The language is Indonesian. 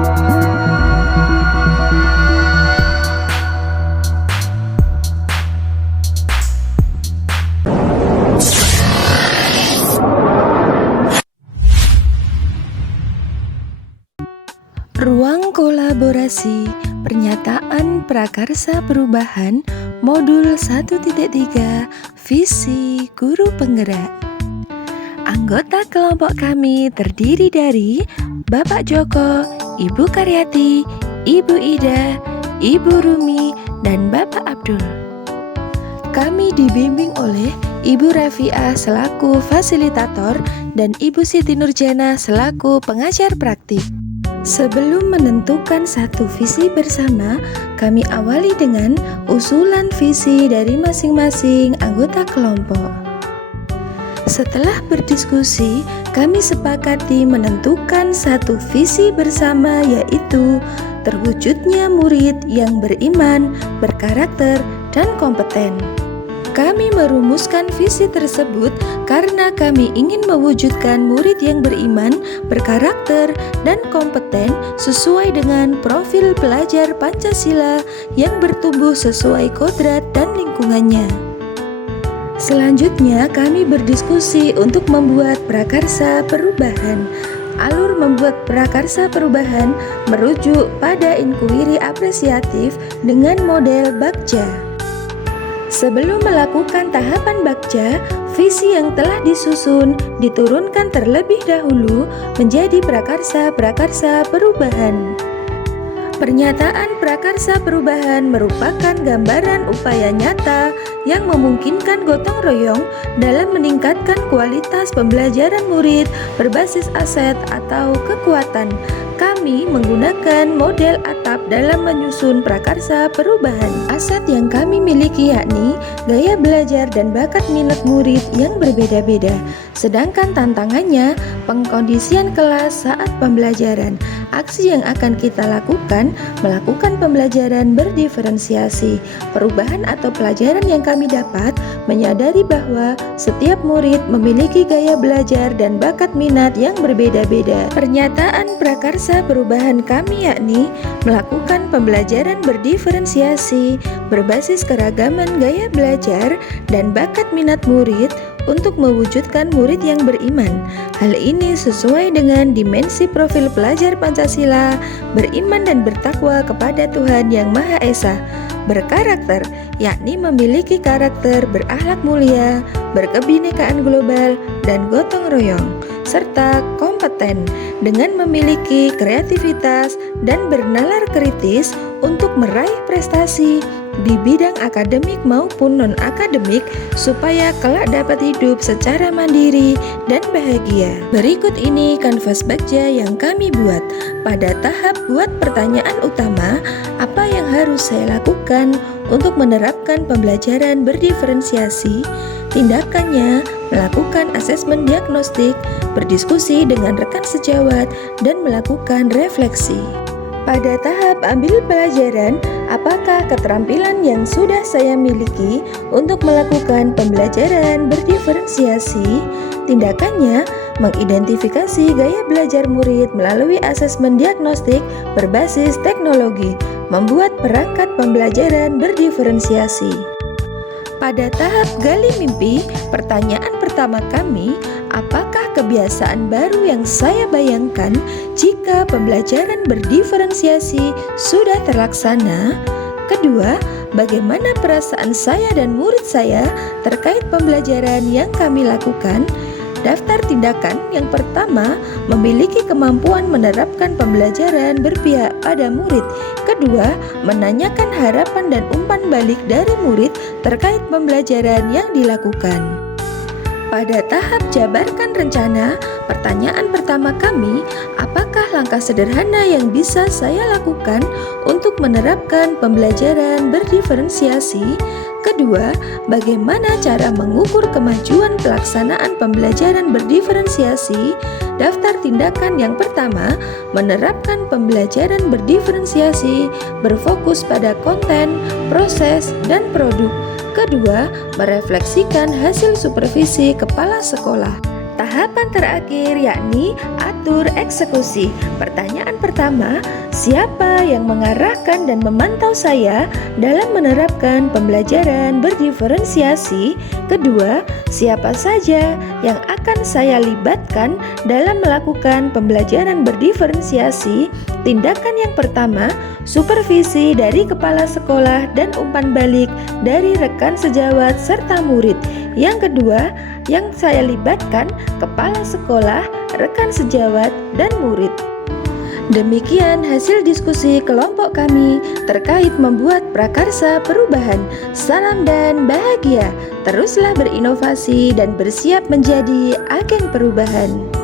Ruang kolaborasi Pernyataan Prakarsa Perubahan Modul 1.3 Visi Guru Penggerak. Anggota kelompok kami terdiri dari Bapak Joko, Ibu Karyati, Ibu Ida, Ibu Rumi, dan Bapak Abdul. Kami dibimbing oleh Ibu Rafiah selaku fasilitator dan Ibu Siti Nurjana selaku pengajar praktik. Sebelum menentukan satu visi bersama, kami awali dengan usulan visi dari masing-masing anggota kelompok. Setelah berdiskusi, kami sepakati menentukan satu visi bersama, yaitu terwujudnya murid yang beriman, berkarakter, dan kompeten. Kami merumuskan visi tersebut karena kami ingin mewujudkan murid yang beriman, berkarakter, dan kompeten sesuai dengan profil pelajar Pancasila yang bertumbuh sesuai kodrat dan lingkungannya. Selanjutnya, kami berdiskusi untuk membuat prakarsa perubahan. Alur membuat prakarsa perubahan merujuk pada inkuiri apresiatif dengan model Bagja. Sebelum melakukan tahapan Bagja, visi yang telah disusun diturunkan terlebih dahulu menjadi prakarsa-prakarsa perubahan. Pernyataan prakarsa perubahan merupakan gambaran upaya nyata yang memungkinkan gotong royong dalam meningkatkan kualitas pembelajaran murid berbasis aset atau kekuatan. Kami menggunakan model atap dalam menyusun prakarsa perubahan. Aset yang kami miliki yakni gaya belajar dan bakat minat murid yang berbeda-beda. Sedangkan tantangannya pengkondisian kelas saat pembelajaran. Aksi yang akan kita lakukan, melakukan pembelajaran berdiferensiasi. Perubahan atau pelajaran yang kami dapat menyadari bahwa setiap murid memiliki gaya belajar dan bakat minat yang berbeda-beda. Pernyataan prakarsa perubahan kami yakni melakukan pembelajaran berdiferensiasi berbasis keragaman gaya belajar dan bakat minat murid untuk mewujudkan murid yang beriman. Hal ini sesuai dengan dimensi profil pelajar Pancasila, beriman dan bertakwa kepada Tuhan Yang Maha Esa. Berkarakter, yakni memiliki karakter berakhlak mulia, berkebinekaan global, dan gotong royong. Serta kompeten, dengan memiliki kreativitas dan bernalar kritis untuk meraih prestasi di bidang akademik maupun non-akademik supaya kelak dapat hidup secara mandiri dan bahagia. Berikut ini kanvas Bagja yang kami buat. Pada tahap buat pertanyaan utama, apa yang harus saya lakukan untuk menerapkan pembelajaran berdiferensiasi? Tindakannya, melakukan asesmen diagnostik, berdiskusi dengan rekan sejawat, dan melakukan refleksi. Pada tahap ambil pelajaran, apakah keterampilan yang sudah saya miliki untuk melakukan pembelajaran berdiferensiasi? Tindakannya, mengidentifikasi gaya belajar murid melalui asesmen diagnostik berbasis teknologi, membuat perangkat pembelajaran berdiferensiasi. Pada tahap gali mimpi, pertanyaan pertama kami, apakah kebiasaan baru yang saya bayangkan jika pembelajaran berdiferensiasi sudah terlaksana? Kedua, bagaimana perasaan saya dan murid saya terkait pembelajaran yang kami lakukan? Daftar tindakan yang pertama, memiliki kemampuan menerapkan pembelajaran berpihak pada murid. Kedua, menanyakan harapan dan umpan balik dari murid terkait pembelajaran yang dilakukan. Pada tahap jabarkan rencana, pertanyaan pertama kami, apakah langkah sederhana yang bisa saya lakukan untuk menerapkan pembelajaran berdiferensiasi? Kedua, bagaimana cara mengukur kemajuan pelaksanaan pembelajaran berdiferensiasi? Daftar tindakan yang pertama, menerapkan pembelajaran berdiferensiasi berfokus pada konten, proses, dan produk. Kedua, merefleksikan hasil supervisi kepala sekolah. Tahapan terakhir yakni mengatur eksekusi. Pertanyaan pertama, siapa yang mengarahkan dan memantau saya dalam menerapkan pembelajaran berdiferensiasi? Kedua, siapa saja yang akan saya libatkan dalam melakukan pembelajaran berdiferensiasi? Tindakan yang pertama, supervisi dari kepala sekolah dan umpan balik dari rekan sejawat serta murid. Yang kedua, yang saya libatkan kepala sekolah, rekan sejawat, dan murid. Demikian hasil diskusi kelompok kami terkait membuat prakarsa perubahan. Salam dan bahagia. Teruslah berinovasi dan bersiap menjadi agen perubahan.